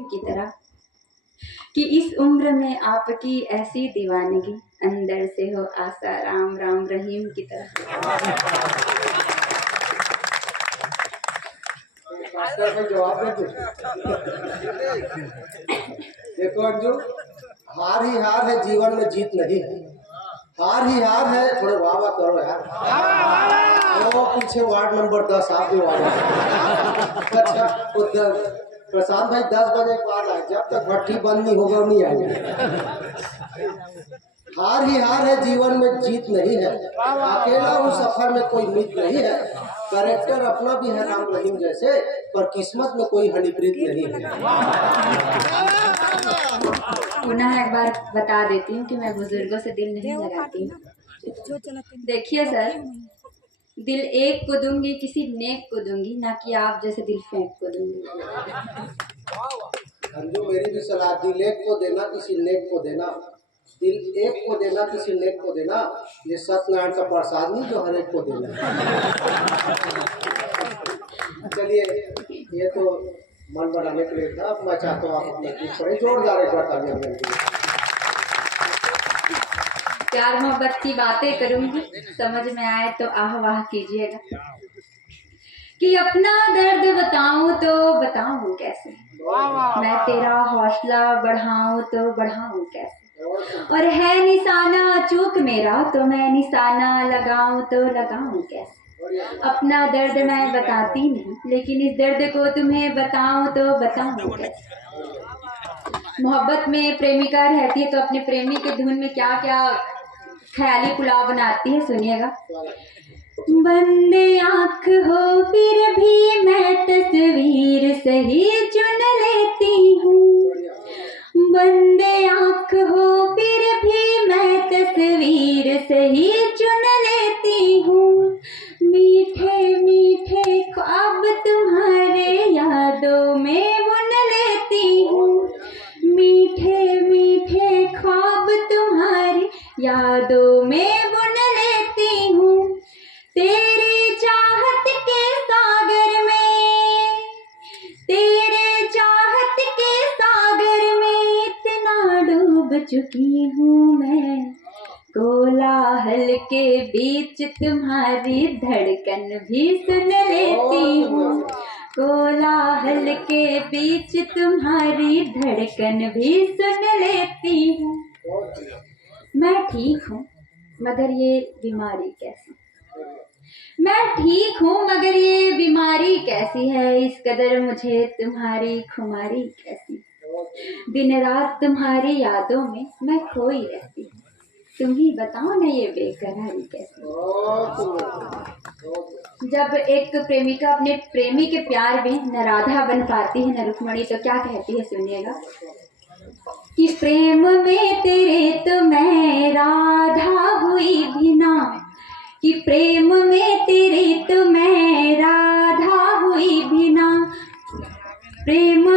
की तरह कि इस उम्र में आपकी ऐसी दीवानगी, अंदर से हो आसा राम राम रहीम की तरह। जवाब दे। देखो अंजू, हार ही हार है, जीवन में जीत नहीं है। हार ही हार है, थोड़े वाह वाह करो यार। वो पीछे वार्ड नंबर 10 आप भी वार्ड। अच्छा प्रशांत भाई 10 बजे के बाद आए, जब तक भट्टी बंद नहीं होगा नहीं आएंगे। हार ही हार है, जीवन में जीत नहीं है। अकेला हूँ सफर में, कोई मीत नहीं है। कैरेक्टर अपना भी है राम रहीम जैसे, पर किस्मत में कोई हनीप्रीत नहीं है। पुनः एक बार बता देती हूँ कि मैं बुजुर्गों से दिल नहीं लगाती हूँ। देखिए सर, दिल एक को दूंगी, किसी नेक को दूंगी, ना कि आप जैसे दिल फेंक को दूंगी। अंजू मेरी भी सलाह, दिल एक को देना, किसी नेक को देना। दिल एक को देना, किसी नेक को देना, ये सत्यनारायण का प्रसाद नहीं जो हर एक को देना। चलिए, ये तो मन बनाने के लिए था। मैं चाहता हूँ आप अपने गीत पढ़े, जोरदार एक बार तालियां बजाइए। प्यार मोहब्बत की बातें करूंगी, समझ में आए तो आह वाह कीजिएगा। कि अपना दर्द बताऊं तो बताऊं कैसे, मैं तेरा हौसला बढ़ाऊं तो बढ़ाऊं कैसे, और है निशाना चूक मेरा तो मैं निशाना लगाऊं तो लगाऊं कैसे। अपना दर्द मैं बताती नहीं, लेकिन इस दर्द को तुम्हें बताऊं तो बताऊं कैसे। मोहब्बत में प्रेमिका रहती है तो अपने प्रेमी के धुन में क्या क्या ख्याली पुलाव बनाती है, सुनिएगा। बंद आँख हो फिर भी मैं तस्वीर सही चुन लेती हूँ। बंद आँख हो फिर भी मैं तस्वीर सही चुन लेती हूँ। मीठे मीठे ख्वाब तुम्हारे यादों में बुन लेती हूँ। मीठे मीठे ख्वाब तुम्हारी यादों में बुन लेती हूँ। तेरे चाहत के सागर में, तेरे चाहत के सागर में इतना डूब चुकी हूँ मैं। कोलाहल के बीच तुम्हारी धड़कन भी सुन लेती हूँ। कोलाहल के बीच तुम्हारी धड़कन भी सुन लेती हूँ। मैं ठीक हूँ मगर ये बीमारी कैसी, मैं ठीक हूँ मगर ये बीमारी कैसी है। इस कदर मुझे तुम्हारी खुमारी कैसी, दिन रात तुम्हारी यादों में मैं खोई रहती हूँ। तुम ही बताओ ना ये बेकरारी कैसी। जब एक प्रेमिका अपने प्रेमी के प्यार में न राधा बन पाती है न रुक्मणी, तो क्या कहती है, सुनिएगा। कि प्रेम में तेरे तो मैं राधा हुई भी ना, कि प्रेम में तेरे तो मैं राधा हुई भी ना, प्रेम